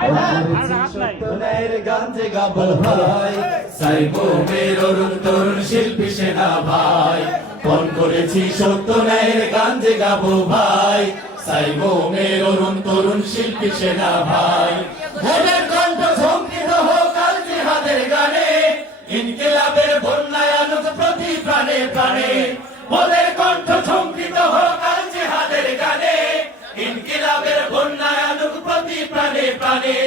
সত্যনের গান যে গাবো ভাই, সাইমুমের অরুণ তরুণ শিল্পী সেনা ভাই। ফোন করেছি সত্যনের গান যে গাবো ভাই, সাইমুমের অরুণ তরুণ শিল্পী সেনা ভাই। ভোরের কণ্ঠ ঝঙ্কিত হোক আল জিহাদের গানে, ইনকিলাবের বন্যায় আনুক প্রতি প্রাণে প্রাণে। ভোরের কণ্ঠ ঝঙ্কিত হোক আল জিহাদের গানে, ইনকিলাবের বন্যায় আনুক প্রতি প্রাণে প্রাণে।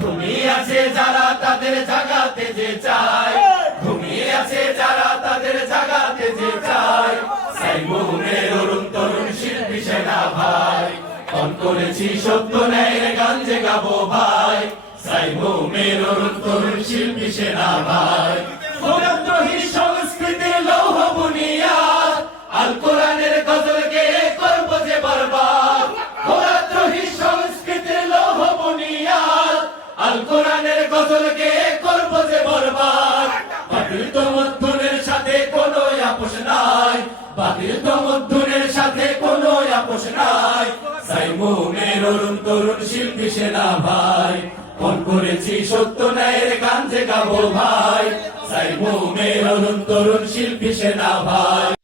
ঘুমিয়ে আছে যারা তাদের জাগাতে যে চায়, ঘুমিয়ে আছে যারা তাদের জাগাতে যে চায়। সাইমুমের অরুণ তরুণ শিল্পী সেনা ভাই, ফোন করেছি সত্য ন্যায়ের গান যে গাবো ভাই, সাইমুমের অরুণ তরুণ শিল্পী সেনা ভাই। গোরাদ্রোহী সংস্কৃতির লৌহ বুনিয়াদ, আল কোরআনের গজলকে করব যে বরবাদ। গোরাদ্রোহী সংস্কৃতির লৌহ বুনিয়াদ, আল কোরআনের গজলকে করব যে বরবাদ। বাতিল তমদ্দুনের সাথে কোনো আপোষ নাই, বাতিল তমদ্দুনের সাথে কোনো আপোষ নাই। সাইমুমের অরুণ তরুণ শিল্পী সেনা ভাই, ফোন করেছি সত্য ন্যায়ের গান যে গাবো ভাই, সাইমুমের অরুণ তরুণ শিল্পী সেনা ভাই।